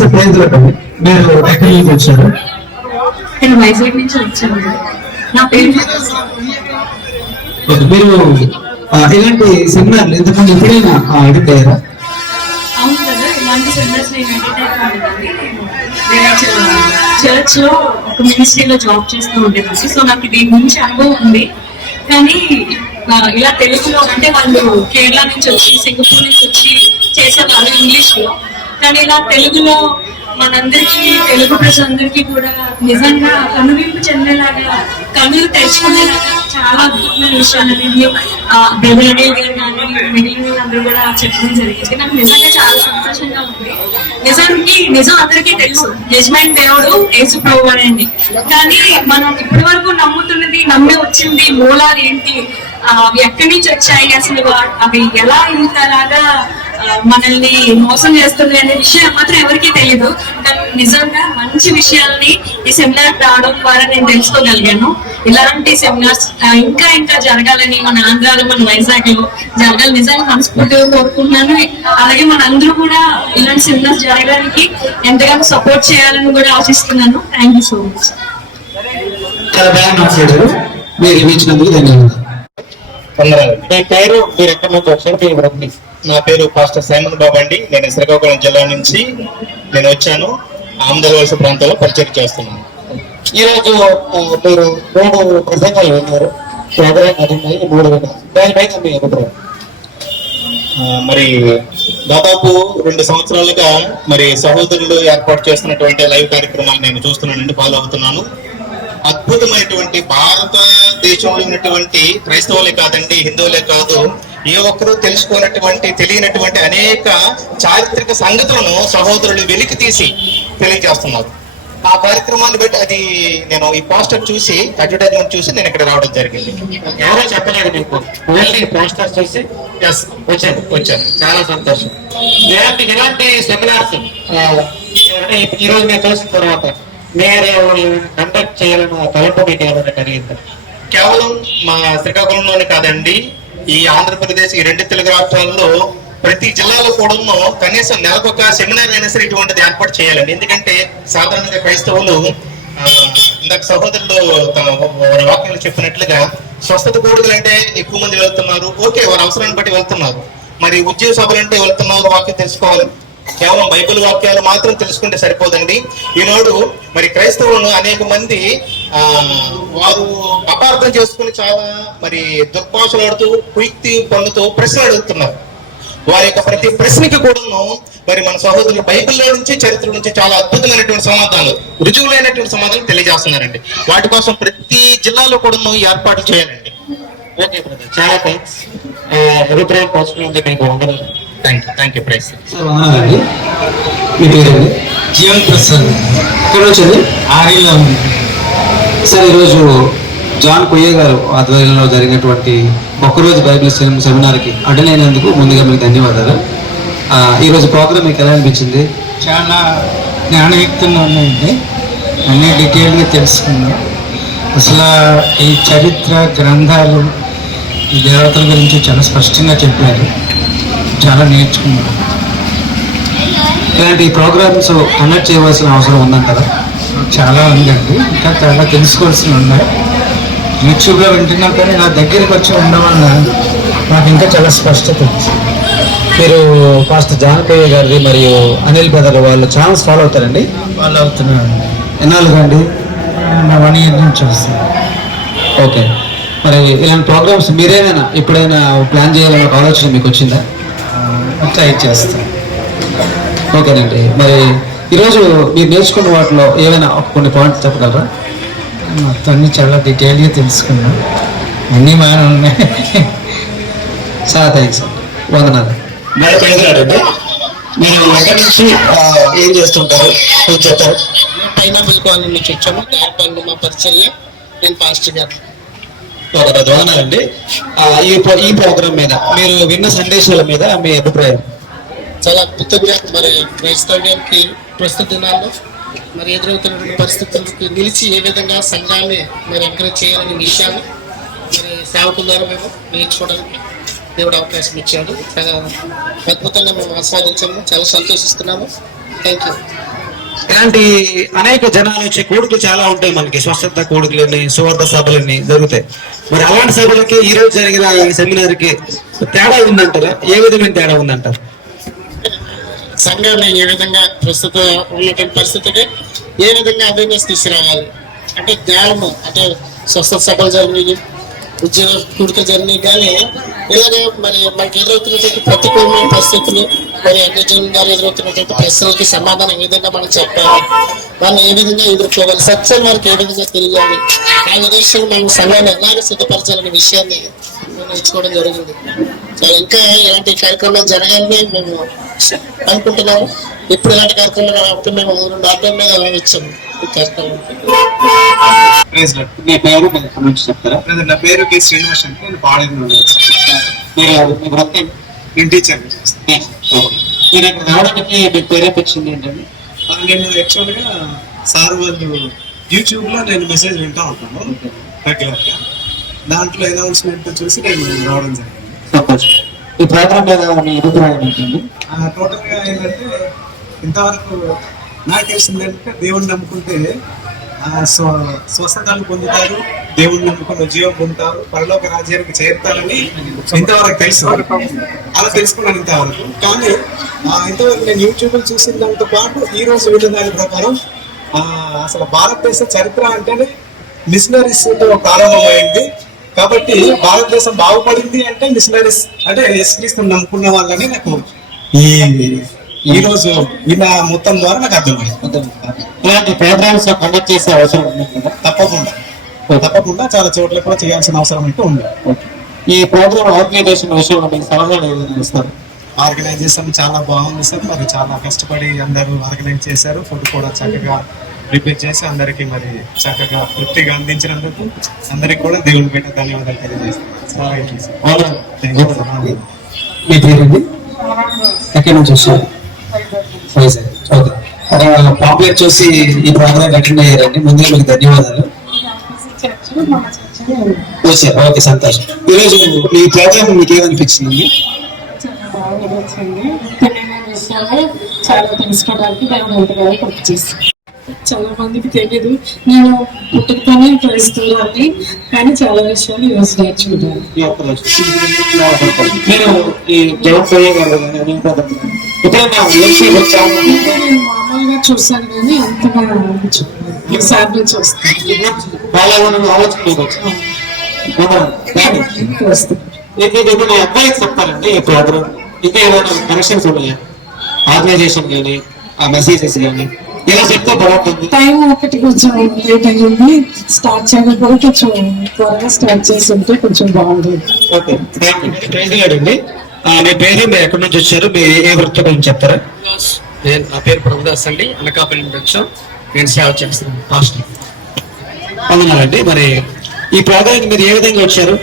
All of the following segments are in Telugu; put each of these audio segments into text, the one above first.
సార్ ప్రైజ్ మీరు ఎక్కడి నుంచి వచ్చారు? నేను వైజాగ్ నుంచి వచ్చాను. నా పేరు మీరు ఇలాంటి సెమినార్లు ఇంతకుముందు ఎప్పుడైనా అటెండ్ అయ్యారా? అవును కదా, ఇలాంటి సెమినార్స్ నేను చర్చ్ లో ఒక మినిస్ట్రీలో జాబ్ చేస్తూ ఉండేదాన్ని. సో నాకు దీని గురించి అనుభవం ఉంది. కానీ ఇలా తెలుగులో అంటే వాళ్ళు కేరళ నుంచి వచ్చి సింగపూర్ నుంచి వచ్చి చేసేవాళ్ళు ఇంగ్లీష్ లో, కానీ ఇలా తెలుగులో మనందరికీ తెలుగు ప్రజలందరికీ కూడా నిజంగా కనువింపు చెందేలాగా కనులు తెచ్చుకునేలాగా చాలా అద్భుతమైన విషయాలన్నీ బ్రదర్ అనిల్ గారు కానీ మిగిలిన అందరూ కూడా చెప్పడం జరిగింది. నాకు నిజంగా చాలా సంతోషంగా ఉంది. నిజం అందరికీ తెలుసు, నిజమైన దేవుడు యేసు ప్రభువు అండి. కానీ మనం ఇప్పటి వరకు నమ్ముతున్నది, నమ్మి వచ్చింది మూలాలు ఏంటి, అవి ఎక్కడి నుంచి వచ్చాయి, అసలు అవి ఎలా ఇంతలాగా మనల్ని మోసం చేస్తుంది అనే విషయం మాత్రం ఎవరికీ తెలియదు. కానీ నిజంగా మంచి విషయాల్ని ఈ సెమినార్ రావడం ద్వారా నేను తెలుసుకోగలిగాను. ఇలాంటి సెమినార్స్ ఇంకా ఇంకా జరగాలని మన ఆంధ్రాలో, మన వైజాగ్ లో జరగాలి నిజంగా మనస్ఫూర్తిగా కోరుకుంటున్నాను. అలాగే మన అందరూ కూడా ఇలాంటి సెమినార్స్ జరగడానికి ఎంతగానో సపోర్ట్ చేయాలని కూడా ఆశిస్తున్నాను. Thank you so much. చాలా బాగా మాట్లాడారు. మీరు ఇచ్చినందుకు ధన్యవాదాలు. మీ పేరు, మీరు ఎక్కడి నుంచి వచ్చారు? ప్లీజ్. నా పేరు పాస్టర్ సైమన్ బాబు అండి. నేను శ్రీకాకుళం జిల్లా నుంచి నేను వచ్చాను. ఆంధ్రవలస ప్రాంతంలో పరిచయం చేస్తున్నాను. ఈరోజు మీరు 3 ప్రసంగాలు విన్నారు, ప్రోగ్రామ్ అటెండ్ అయ్యి 3 విన్నారు. దానిపైన మీ అభిప్రాయం? మరి దాదాపు 2 సంవత్సరాలుగా మరి సహోదరులు ఏర్పాటు చేస్తున్నటువంటి లైవ్ కార్యక్రమాలు నేను చూస్తున్నానండి, ఫాలో అవుతున్నాను. అద్భుతమైనటువంటి భారతదేశంలో ఉన్నటువంటి క్రైస్తవులే కాదండి, హిందువులే కాదు, ఏ ఒక్కరూ తెలియనటువంటి అనేక చారిత్రక సంగతులను సహోదరులు వెలికి తీసి తెలియజేస్తున్నారు. ఆ కార్యక్రమాన్ని బట్టి అది నేను ఈ పోస్టర్ చూసి, అడ్వర్టైజ్మెంట్ చూసి నేను ఇక్కడ రావడం జరిగింది. ఎవరో చెప్పలేదు మీకు, ఓన్లీ పోస్టర్ చూసి వచ్చాను. చాలా సంతోషం. ఇలాంటి సెమినార్స్ ఈ రోజు నేను చూసిన తర్వాత మీరు కండక్ట్ చేయాలన్న తలంపు మీకు ఏమైనా కలిగిందా? కేవలం మా శ్రీకాకుళంలోనే కాదండి, ఈ ఆంధ్రప్రదేశ్, ఈ 2 తెలుగు రాష్ట్రాల్లో ప్రతి జిల్లాలో కూడా కనీసం నెలకొక సెమినార్ అయినా సరే ఇటువంటిది ఏర్పాటు చేయాలండి. ఎందుకంటే సాధారణంగా క్రైస్తవులు ఇందాక సహోదరులు తమ వాక్యంలో చెప్పినట్లుగా స్వస్థత కూడుదలు అంటే ఎక్కువ మంది వెళ్తున్నారు. ఓకే, వారి అవసరాన్ని బట్టి వెళ్తున్నారు. మరి ఉద్యోగ సభలు అంటే వెళ్తున్నారు, వాక్యం తెలుసుకోవాలి. కేవలం బైబిల్ వాక్యాలు మాత్రం తెలుసుకుంటే సరిపోదండి. ఈనాడు మరి క్రైస్తవులను అనేక మంది వారు అపార్థం చేసుకుని చాలా మరి దుర్భాషలాడుతూ, కుయుక్తి పనులతో ప్రశ్నలు అడుగుతున్నారు. వారి యొక్క ప్రతి ప్రశ్నకి కూడాను మరి మన సహోదరులు బైబిల్లో నుంచి, చరిత్ర నుంచి చాలా అద్భుతమైనటువంటి సమాధానాలు, రుజువులైనటువంటి సమాధానాలు తెలియజేస్తున్నారండి. వాటి కోసం ప్రతి జిల్లాలో కూడాను ఏర్పాట్లు చేయాలండి. ఓకే బ్రదర్, చాలా థ్యాంక్స్. అభిప్రాయం పంచుకున్నది మీకు వందనాలు. Thank you price. వందనాలండి. మీ పేరండి? జీవన్ ప్రసాద్. ఎక్కడ వచ్చండి? ఆర్యలో ఉంది సార్. ఈరోజు జాన్ కొయ్య గారు ఆధ్వర్యంలో జరిగినటువంటి ఒక్కరోజు బైబిల్ సెమినార్కి అటెండ్ అయినందుకు ముందుగా మీకు ధన్యవాదాలు. ఈరోజు ప్రోగ్రామ్ మీకు ఎలా అనిపించింది? చాలా జ్ఞానయుక్తంగా ఉన్నాయండి, అన్ని డీటెయిల్గా తెలుసుకున్నాం. అసలు ఈ చరిత్ర గ్రంథాలు, ఈ దేవతల గురించి చాలా స్పష్టంగా చెప్పారు, చాలా నేర్చుకున్నాం. ఇలాంటి ప్రోగ్రామ్స్ కండక్ట్ చేయవలసిన అవసరం ఉందంటారా? చాలా ఉందండి, ఇంకా చాలా తెలుసుకోవాల్సి ఉన్నాయి. యూట్యూబ్లో వింటున్నాం, కానీ నా దగ్గరికి వచ్చి ఉండడం వల్ల నాకు ఇంకా చాలా స్పష్టత వచ్చింది. మీరు పాస్టర్ జాన్ కొయ్య గారిది మరియు అనిల్ బ్రదర్ వాళ్ళ ఛానల్స్ ఫాలో అవుతారండి? వాళ్ళు అవుతున్నారు. ఎన్నాళ్ళుగా అండి? 1 year నుంచి వస్తుంది. ఓకే. మరి ఇలాంటి ప్రోగ్రామ్స్ మీరేమైనా ఎప్పుడైనా ప్లాన్ చేయాలన్న ఆలోచన మీకు వచ్చిందా? ట్రై చేస్తాను. ఓకేనండి. మరి ఈరోజు మీరు నేర్చుకున్న వాటిలో ఏమైనా కొన్ని పాయింట్స్ చెప్పగలరా? మొత్తాన్ని చాలా డీటెయిల్గా తెలుసుకున్నాం, అన్నీ బాగానే ఉన్నాయి. చాలా థ్యాంక్స్ అండి, వందనాలు. మీరు ఎక్కడి నుంచి ఏం చేస్తుంటారు? చెప్తారు. పైనాపిల్ కాలనీ నుంచి వచ్చాము. దారిపల్లి మా పరిచర్య. నేను పాస్టర్ గారు. వందనాలండి. ఈ ప్రోగ్రామ్ మీద మీరు విన్న సందేశాల మీద మీ అభిప్రాయం? చాలా అద్భుతంగా మరి క్రైస్తవ్యానికి ప్రస్తుత దినాల్లో మరి ఎదురవుతున్న పరిస్థితులకు నిలిచి ఏ విధంగా సంఘాన్ని మరి ఎంకరేజ్ చేయాలనే విషయాన్ని మరి సేవకుల ద్వారా మేము నేర్చుకోవడానికి దేవుడు అవకాశం ఇచ్చాడు. చాలా అద్భుతంగా మేము ఆస్వాదించాము, చాలా సంతోషిస్తున్నాము. Thank you. ఇలాంటి అనేక జనాలు వచ్చే కూడుకులు చాలా ఉంటాయి మనకి, స్వస్థత కూడుకులని, సువార్త సభలని జరుగుతాయి. మరి అలాంటి సభలకి ఈ రోజు జరిగిన ఈ సెమినార్ కి తేడా ఉందంటారా? ఏ విధమైన తేడా ఉందంటారు? సంఘాన్ని ఏ విధంగా ప్రస్తుత ఉన్నటువంటి పరిస్థితికి ఏ విధంగా అవేర్నెస్ తీసుకురావాలి అంటే జ్ఞానము, అంటే స్వస్థత సభలు జరిగినాయి, ఉద్యోగ కూడిక జరిగినాయి, కానీ ఇలాగే మరి మనకి ఎదురవుతున్నటువంటి ప్రతికూలమైన పరిస్థితులు, మరి అన్ని జనం ద్వారా ఎదురవుతున్నటువంటి ప్రశ్నలకి సమాధానం ఏ విధంగా మనం చెప్పాలి, వాళ్ళని ఏ విధంగా ఎదుర్కోవాలి, సత్యం వారికి ఏ విధంగా తెలియాలి, ఆ విషయం మనం సంఘాన్ని ఎలాగ సిద్ధపరచాలనే విషయాన్ని మేము నేర్చుకోవడం జరిగింది. సో ఇంకా ఇలాంటి కార్యక్రమాలు జరగాలని మేము అనుకుంటున్నాము. ఇప్పుడు ఇలాంటి కార్యక్రమాలు అప్పుడు మేము 2 ఆటోల మీద వచ్చాము ఈ కార్యక్రమం. మీ పేరు నుంచి చెప్తారా? నా పేరు కె శ్రీనివాస్ అంటే నేను పాడేరు నుండి మీరు నేను టీచర్. మీరు ఇక్కడ రావడానికి మీ ప్రేరేపించింది ఏంటండి? నేను యాక్చువల్గా సార్ వాళ్ళు యూట్యూబ్లో నేను మెసేజ్ వింటా ఉంటాను రెగ్యులర్గా, దాంట్లో అనౌన్స్మెంట్ చూసి నేను రావడం జరిగింది. ఈ ప్రోగ్రామ్ మీద మీ అభిప్రాయం ఏంటండి? టోటల్గా ఏంటంటే ఇంతవరకు నాకు తెలిసిందంటే దేవుణ్ణి నమ్ముకుంటే స్వస్థతలు పొందుతారు, దేవుణ్ణి నమ్ముకున్న జీవం పొందుతారు, పరలోక రాజ్యానికి చేరుతారని ఇంతవరకు తెలుసు. అలా తెలుసుకున్నాను ఇంతవరకు. కానీ ఇంతవరకు నేను యూట్యూబ్లో చూసిన దాంతో పాటు ఈ రోజు విన్న దాని ప్రకారం అసలు భారతదేశ చరిత్ర అంటేనే మిషనరీస్తో ప్రారంభమైంది. కాబట్టి భారతదేశం బాగుపడింది అంటే మిషనరీస్ అంటే యేసుక్రీస్తుని నమ్ముకున్న వాళ్ళని నాకు ఈ రోజు విన్న మొత్తం ద్వారా నాకు అర్థమైంది. ఇలాంటి ప్రోగ్రామ్స్ కండక్ట్ చేసే అవసరం ఉంది కదా? తప్పకుండా చాలా చోట్ల కూడా చేయాల్సిన అవసరం అయితే ఉంది. ఈ ప్రోగ్రామ్ ఆర్గనైజేషన్ విషయంలో మీకు సలహాలు ఏదైనా ఇస్తారు? ఆర్గనైజేషన్ చాలా బాగుంది సార్. మరి చాలా కష్టపడి అందరూ ఆర్గనైజ్ చేశారు. ఫుడ్ కూడా చక్కగా ప్రిపేర్ చేసి అందరికి మరి చక్కగా తృప్తిగా అందించినందుకు అందరికి కూడా దేవుని పేట ధన్యవాదాలు తెలియజేస్తాను. మీ పేరు ఎక్కడి నుంచి వచ్చారు? పాపులర్ చూసి ఈ ప్రోగ్రామ్ అటెండ్ అయ్యారండి. ముందుగా మీకు ధన్యవాదాలు. వచ్చారు, ఓకే, సంతోషం. ఈరోజు ఈ ప్రోగ్రామ్ మీకు ఏమనిపించింది? చాలా తెలుసుకోవడానికి చాలా మందికి తెలియదు. నేను పుట్టుకతోనే క్రైస్తవులని, కానీ చాలా విషయాలు ఈరోజు నేర్చుకుంటాను. నేను ఈ జవాబు పోయేగారు నేను మామూలుగా చూసాను కానీ అంతగా సార్లు చూస్తాను. అబ్బాయికి చెప్తారండి ఈ ప్రోగ్రామ్ ఇంకా ఏమైనా కనెక్షన్స్ ఉన్నాయా? ఆర్గనైజేషన్ కానీ ఆ మెసేజెస్ కానీ ఇలా చెప్తే బాగుంటుంది. టైం ఒకటి కొంచెం లేట్ అయ్యింది, స్టార్ట్ చేయడం కూడా కొంచెం త్వరగా స్టార్ట్ చేసి ఉంటే కొంచెం బాగుంటుంది. ఓకే, అండి. మీ పేరు, మీరు ఎక్కడి నుంచి వచ్చారు, మీ ఏ వృత్తి గురించి చెప్తారా? నా పేరు ప్రభుదాస్ అండి, అనకాపల్లి నుంచి వచ్చాం. నేను సేవ చేస్తున్నాను, పాస్టర్. అవునండి. మరి ఈ ప్రోగ్రామ్కి మీరు ఏ విధంగా వచ్చారు?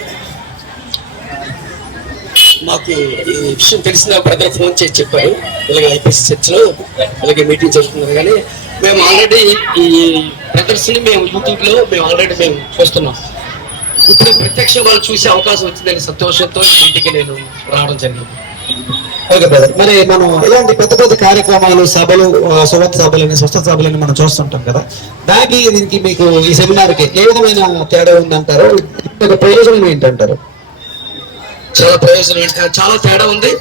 మాకు ఈ విషయం తెలిసిన బ్రదర్ ఫోన్ చేసి చెప్పారు, ఇలాగే ఐపీసీ చర్చ్లో ఇలాగే మీటింగ్ జరుగుతున్నారు. కానీ మేము ఆల్రెడీ ఈ బ్రదర్స్ని మేము యూట్యూబ్లో ఆల్రెడీ చూస్తున్నాం. ఇప్పుడు ప్రత్యక్ష వాళ్ళు చూసే అవకాశం వచ్చిందని సంతోషంతో ఇంటికి నేను రావడం జరిగింది. Okay brother. మరి మనం ఇలాంటి పెద్ద పెద్ద కార్యక్రమాలు, సభలు, సువార్త సభలని, స్వస్థత సభలని మనం చూస్తుంటాం కదా, దీనికి మీకు ఈ సెమినార్కి ఏ విధమైన తేడా ఉందంటారు? ప్రయోజనం ఏంటంటారు? చాలా ప్రయోజనం, చాలా తేడా ఉంది.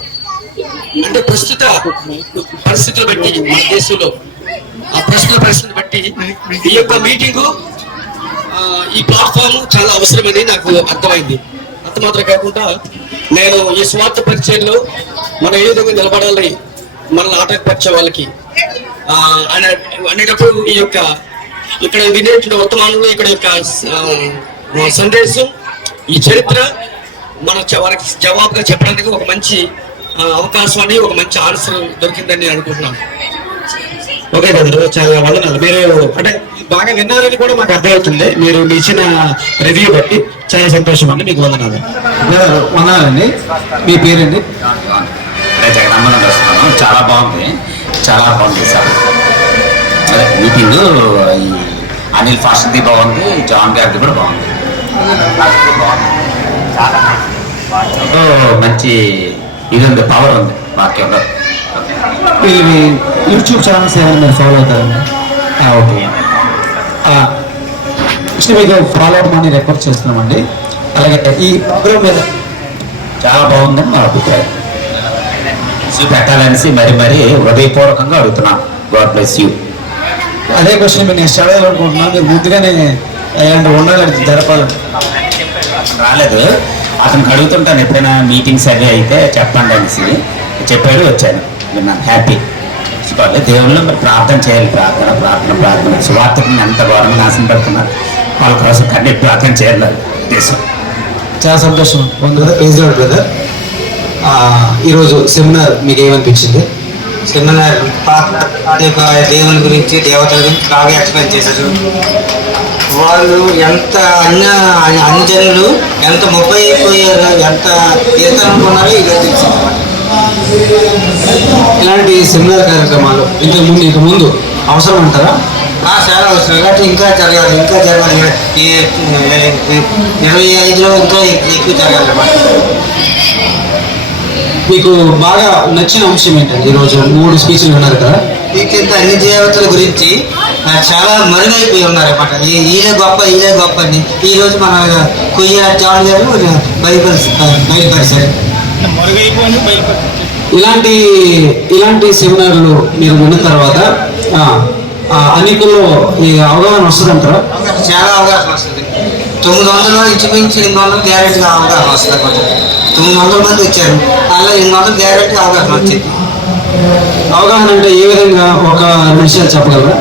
అంటే ప్రస్తుత పరిస్థితులు బట్టి మన దేశంలో ఆ ప్రస్తుత పరిస్థితిని బట్టి ఈ యొక్క మీటింగు, ఈ ప్లాట్ఫామ్ చాలా అవసరమని నాకు అర్థమైంది. అంత మాత్రం కాకుండా నేను ఈ స్వార్థ పరిచయంలో మనం ఏ విధంగా నిలబడాలి, మనల్ని ఆటంకపరిచే వాళ్ళకి అనేటప్పుడు ఈ యొక్క ఇక్కడ వినేటువంటి వర్తమానంలో ఇక్కడ యొక్క సందేశం, ఈ చరిత్ర మన వారికి జవాబుగా చెప్పడానికి ఒక మంచి అవకాశం అని, ఒక మంచి ఆన్సర్ దొరికిందని నేను అనుకుంటున్నాను. ఓకే బ్రదర్, చాలా వందనాలు. మీరు అంటే బాగా విన్నారని కూడా మాకు అర్థమవుతుంది. మీరు మీ ఇచ్చిన రివ్యూ బట్టి చాలా సంతోషం అండి. మీకు వందనాలు. వందనాలండి. మీ పేరండి? జగన్మోహన్ వస్తున్నాను. చాలా బాగుంది సార్ మీటింగ్. ఈ అనిల్ ఫాస్ట్ది బాగుంది, జాన్ గారిది కూడా బాగుంది. చాలా మంచి ఇది ఉంది, పవర్ ఉంది వాక్యంలో. వీళ్ళవి యూట్యూబ్ ఛానల్స్ ఏమైనా మీరు ఫాలో అవుతారండి? ఓకే. నెక్స్ట్ మీకు ఫాలో అవ్వమని రిక్వెస్ట్ చేస్తున్నామండి. అలాగే ఈ ప్రోగ్రామ్ మీద చాలా బాగుందని మా అభిప్రాయం. పెట్టాలనేసి మరి హృదయపూర్వకంగా అడుగుతున్నాను. God bless you. అదే క్వశ్చన్ మీరు నెక్స్ట్ అడగాలనుకుంటున్నాను. మీరు ముందుగానే ఇలాంటి ఉండాలని జరపాలని రాలేదు, అతనికి అడుగుతుంటాను ఎప్పుడైనా మీటింగ్స్ అవి అయితే చెప్పండి అనేసి చెప్పాడు, వచ్చాను. విన్నాను, హ్యాపీ. దేవుళ్ళు మరి ప్రార్థన చేయాలి. ప్రార్థన సువార్తకు ఎంత ఘోరంగా నాశనం పెడుతున్నారు, వాళ్ళ కోసం కన్నీ ప్రార్థన చేయాలి దేశం. చాలా సంతోషం బ్రదర్. ఈరోజు సెమినార్ మీకు ఏమనిపించింది? సెమినార్ దేవుని గురించి దేవతల గురించి బాగా ఎక్స్ప్లెయిన్ చేశారు. వాళ్ళు ఎంత అంజనులు ఎంత ముప్పై అయిపోయారు, ఎంత తీర్థనుకున్నారో ఇలా తెలిసింది. ఇలాంటి సెమినార్ కార్యక్రమాలు ఇంక ముందు అవసరం అంటారా? చాలా అవసరం. కాబట్టి ఇంకా జరగాలి. ఈ 25లో ఇంకా ఎక్కువ జరగాలి అన్నమాట. మీకు బాగా నచ్చిన అంశం ఏంటంటే ఈరోజు 3 స్పీచ్లు విన్నారు కదా, వీటింత అన్ని దేవతల గురించి చాలా మరుగైపోయి ఉన్నారు అన్నమాట. ఈయన గొప్ప అని ఈరోజు మన కొయ్య జాన్ గారు బయటపరిచారు. ఇలాంటి సెమినార్లు మీరు విన్న తర్వాత అనేకుల్లో ఈ అవగాహన వస్తుందంటారా? చాలా అవగాహన వస్తుంది. 900 ఇంచుమించి 800 గ్యారెంటీగా అవగాహన వస్తుంది అన్నమాట. 900 మంది వచ్చారు, అలా 800 గ్యారెంటీగా అవగాహన వచ్చింది. అవగాహన అంటే ఏ విధంగా ఒక విషయాలు చెప్పగలరా?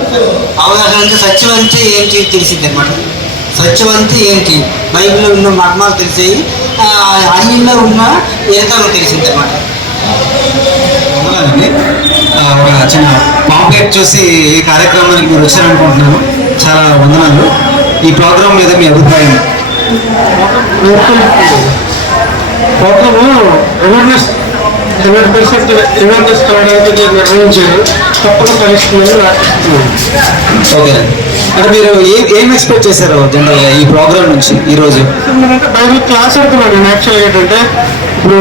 అవగాహన అంటే సత్యం అంటే ఏంటి తెలిసింది అనమాట. సత్యం అంటే ఏంటి, బైబిల్లో ఉన్న మర్మాలు తెలిసాయి, అన్నిలో ఉన్న ఎంతలో తెలిసింది అనమాట. ఒక చిన్న పాంప్లెట్ చూసి ఈ కార్యక్రమానికి మీరు వచ్చారనుకుంటున్నాను. చాలా వందనాలు. ఈ ప్రోగ్రామ్ మీద మీ అభిప్రాయం? అవేర్నెస్ కావడానికి నిర్వహించారు. తప్పక కలుస్తుందని ఆశిస్తున్నాను. ఓకే. అంటే మీరు ఏం ఎక్స్పెక్ట్ చేశారు జనరల్గా ఈ ప్రోగ్రామ్ నుంచి ఈరోజు? బైబిల్ క్లాస్ అడుగుతున్నాను. యాక్చువల్గా ఏంటంటే ఇప్పుడు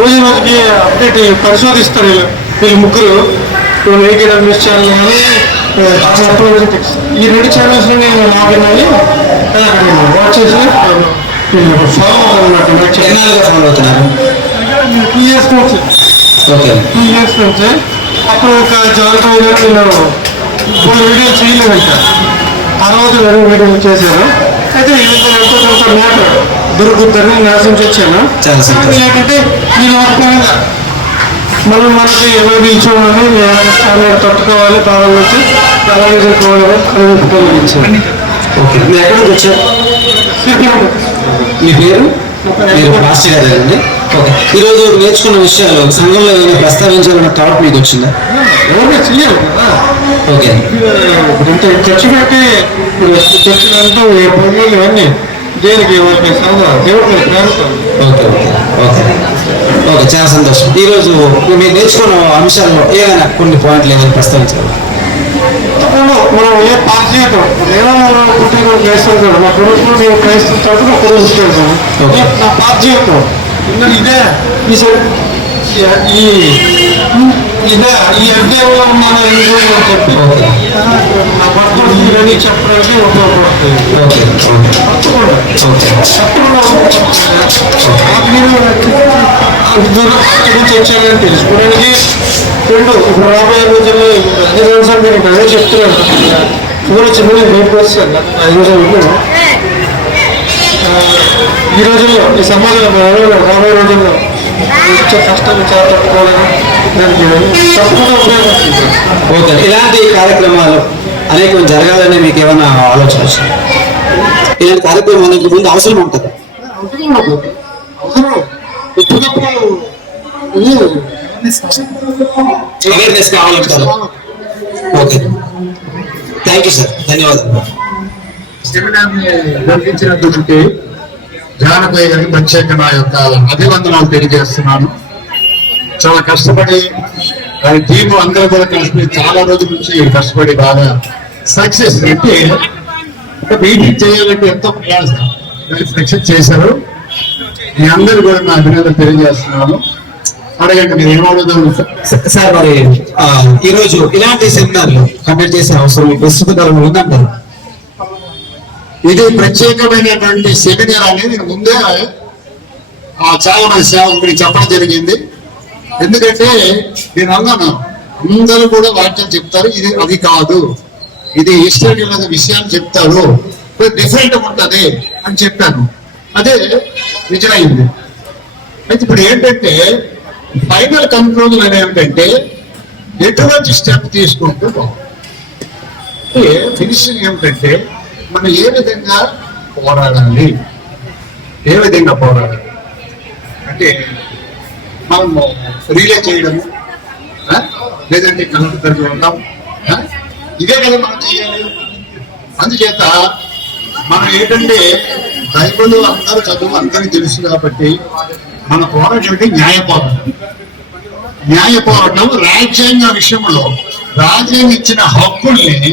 రోజుకి అప్డేట్ పరిశోధిస్తారు వీళ్ళు ముగ్గురు. వెహికల్ న్యూస్ ఛానల్ కానీ ఈ 2 ఛానల్స్ నేను విన్నాను, వాచ్ చేసి ఫాలో అవుతాను. ఫాలో అవుతున్నారు 2 years నుంచి. ఓకే. 2 years నుంచి. అప్పుడు ఒక జాగ్రత్త నేను వాళ్ళు వీడియోలు చేయలేదంట, తర్వాత వేరే వీడియోలు చేశారు. అయితే ఎంతో కొంత మేట దొరుకుతుందని నాశనం వచ్చాను. ఏంటంటే ఈ లోకంగా మనకి ఎవరు నిల్చోవాలని తట్టుకోవాలి, బాగా వచ్చి ఎలా ఎదుర్కోవాలి అని ఉపయోగించాను. ఓకే. మీరు ఎక్కడి నుంచి వచ్చారు? మీ పేరు? మీరు మాస్టర్ గారేనండి. ఓకే. ఈరోజు నేర్చుకున్న విషయాలు సంఘంలో ఏమైనా ప్రస్తావించాలన్న థాట్ మీకు వచ్చిందా? ఎవరైనా చెయ్యాలి కదా. ఓకే. ఇంత ఖర్చు పెట్టి తెచ్చినంటూ పనులు ఇవన్నీ దేనికి వాళ్ళకి దేవుడి ప్రేమతో. Okay okay okay okay. చాలా సంతోషం. ఈరోజు మీరు నేర్చుకున్న అంశాల్లో ఏమైనా కొన్ని పాయింట్లు ఏమైనా ప్రస్తావించాలి? మనం ఏ పాస్ చేయటం నేను పుట్టిన క్రైస్తవుడు, మా కొడుకు నేను క్రైస్తవ తరఫున ఒక రోజు చేస్తాను. నా పాస్ చేయటం ఇదే ఈ అధ్యాయంలో మన ఇంట్లో చెప్పి నా భర్త ఇవన్నీ చెప్పడానికి ఉపయోగపడుతుంది. వచ్చానని తెలుసుకోవడానికి 2 ఇప్పుడు రాబోయే రోజుల్లో అన్ని రోజులు మీరు అదే చెప్తున్నాను. ఊరు చిన్న బయటకు వస్తాను 5 రోజులు. ఈ రోజుల్లో ఈ సమాజంలో రాబోయే రోజుల్లో వచ్చే కష్టాలు చాలా తట్టుకోవాలని దానికి తప్పకుండా ఉపయోగపడుతుంది. ఓకే. ఇలాంటి కార్యక్రమాలు అనేకం జరగాలని మీకు ఏమైనా ఆలోచన వచ్చింది? ఇలాంటి కార్యక్రమానికి ముందు అవసరం ఉంటుంది. అవేర్నెస్ కావాలంటారు. ఓకే. థ్యాంక్ యూ సార్, ధన్యవాదాలు. సెమినార్ని నిర్వహించినటువంటి జానపయ్య గారికి ప్రత్యేక నా యొక్క అభివందనాలు తెలియజేస్తున్నాను. చాలా కష్టపడి టీం అందరూ కూడా కలిసి చాలా రోజుల నుంచి కష్టపడి బాగా సక్సెస్ అంటే మీటింగ్ చేయాలంటే ఎంతో ప్రయాసం సక్సెస్ చేశారు. మీ అందరూ కూడా నా అభినందనలు తెలియజేస్తున్నాను. అడగండి, మీరు ఏమడుగుతారు? సార్ మరి ఈ రోజు ఇలాంటి సెమినార్లు కండక్ట్ చేసే అవసరం ప్రస్తుత కాలంలో ఉందంటారు? ఇది ప్రత్యేకమైనటువంటి సెమినార్ అనేది నేను ముందే చాలా మంది సేవకుడికి చెప్పడం జరిగింది. ఎందుకంటే నేను అన్నాను, అందరూ కూడా వాక్యం చెప్తారు, ఇది అది కాదు, ఇది హిస్టరీ విషయాన్ని చెప్తారు, డిఫరెంట్ ఉంటది అని చెప్పాను. అదే నిజమైంది. అయితే ఇప్పుడు ఏంటంటే ఫైనల్ కంక్లూజన్ అనేది ఏమిటంటే ఎటువంటి స్టెప్ తీసుకుంటూ ఫినిషింగ్ ఏమిటంటే మనం ఏ విధంగా పోరాడాలి, ఏ విధంగా పోరాడాలి అంటే మనము రిలే చేయడము, లేదంటే కలెక్టర్ దగ్గర ఉంటాం, ఇదే కదా మనం చేయాలి. అందుచేత మనం ఏంటంటే బైబిల్ అందరూ చదువు అందరికీ తెలుసు కాబట్టి మన పోరాటం అంటే న్యాయ పోరాటం. న్యాయ పోరాటం రాజ్యాంగ విషయంలో రాజ్యాంగం ఇచ్చిన హక్కుల్ని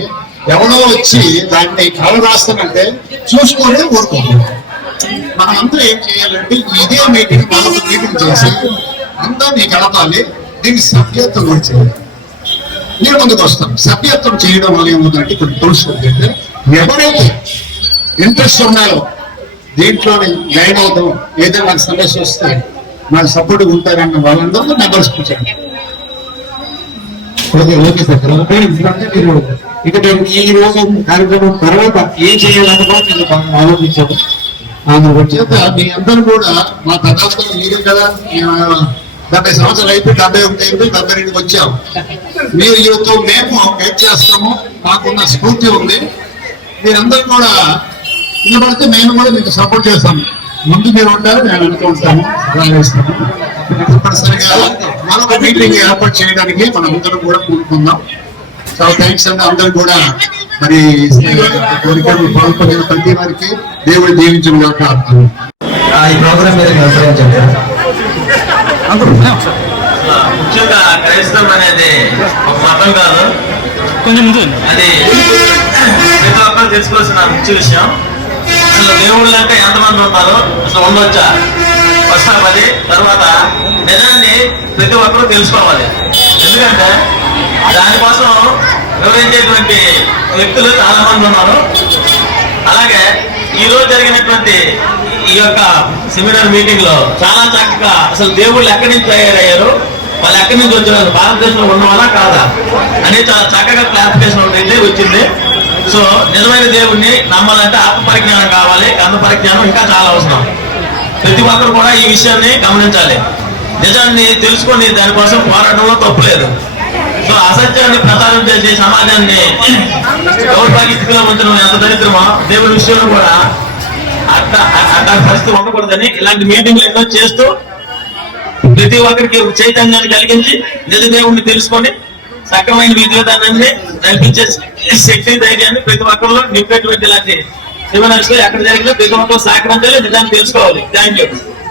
ఎవరో వచ్చి దాన్ని కలరాస్తానంటే చూసుకొని ఊరుకోవాలి. మనం అందరూ ఏం చేయాలంటే ఇదే మీటింగ్ మనకు మీటింగ్ చేసి అందరినీ కలపాలి, దీనికి సభ్యత్వం కూడా చేయాలి. నేను ముందుకు వస్తాను. సభ్యత్వం చేయడం వల్ల ఏముందంటే ఇప్పుడు తెలుసుకుంటే ఎవరైతే ఇంట్రెస్ట్ ఉన్నారో దీంట్లోనే లైన్ అవుతాం, ఏదైనా నాకు సమస్య వస్తే నాకు సపోర్ట్ ఉంటారన్న వాళ్ళందరూ మెంబర్స్ కూర్చోండి. Okay sir. మీరు ఇక్కడ ఈ రోజు కార్యక్రమం తర్వాత ఏం చేయాలని కూడా మీరు ఆలోచించారు. చేత మీ అందరూ కూడా మా తదాస్తు మీరే కదా, 70 సంవత్సరాలు అయిపోయి 71 అయిపోయి 72కి వచ్చాం. మీరు యువతో మేము వెయిట్ చేస్తాము, మాకున్న స్ఫూర్తి ఉంది. మీరందరూ కూడా నిలబడితే మేము కూడా మీకు సపోర్ట్ చేస్తాము. ముందు మీరు ఉంటారు, మేము అనుకుంటాము, రాయిస్తాము. తప్పనిసరిగా మరొక మీటింగ్ ఏర్పాటు చేయడానికి మనం అందరం కూడా కూడుకుందాం. చాలా థ్యాంక్స్ అండి. అందరూ కూడా మరి కోరికలు పాల్పడిన ప్రతి వారికి దేవుడు దీవించిన యొక్క ఈ ప్రోగ్రామ్ మీద ముఖ్యంగా క్రైస్తవం అనేది ఒక మతం కాదు, కొంచెం అది ప్రతి ఒక్కరు తెలుసుకోవాల్సిన ముఖ్య విషయం. అసలు దేవుళ్ళు అంటే ఎంతమంది ఉన్నారు, అసలు ఉండొచ్చా, ఫస్ట్ ఆఫ్ అది. తర్వాత నిజాన్ని ప్రతి ఒక్కరూ తెలుసుకోవాలి. ఎందుకంటే దానికోసం వివరించేటువంటి వ్యక్తులు చాలా మంది ఉన్నారు. అలాగే ఈ రోజు జరిగినటువంటి ఈ యొక్క సెమినార్ మీటింగ్ లో చాలా చక్కగా అసలు దేవుళ్ళు ఎక్కడి నుంచి తయారయ్యారు, వాళ్ళు ఎక్కడి నుంచి వచ్చారు, భారతదేశంలో ఉన్నవాళ్ళా కాదా అనేది చాలా చక్కగా క్లారిఫికేషన్ ఒకటి వచ్చింది. సో నిజమైన దేవుణ్ణి నమ్మాలంటే ఆత్మ పరిజ్ఞానం కావాలి, అంత పరిజ్ఞానం ఇంకా చాలా అవసరం. ప్రతి ఒక్కరు కూడా ఈ విషయాన్ని గమనించాలి. నిజాన్ని తెలుసుకొని దానికోసం పోరాటంలో తప్పులేదు. సో అసత్యాన్ని ప్రచారం చేసి సమాజాన్ని దౌర్భాగ్య స్థితిలో ఉంచడం ఎంత దరిద్రమో దేవుడి విషయంలో కూడా అట్లాంటి పరిస్థితి ఉండకూడదని ఇలాంటి మీటింగ్లు ఎన్నో చేస్తూ ప్రతి ఒక్కరికి చైతన్యాన్ని కలిగించి నిజ దేవుణ్ణి తెలుసుకొని సక్రమైన విధి విధానాన్ని నడిపించే శక్తి ధైర్యాన్ని ప్రతి ఒక్కరిలో నింపేటువంటి ఇలాంటి సెమినార్స్ ఎక్కడ జరిగినా ప్రతి ఒక్కరు సహకరించాలి, నిజాన్ని తెలుసుకోవాలి. Thank you.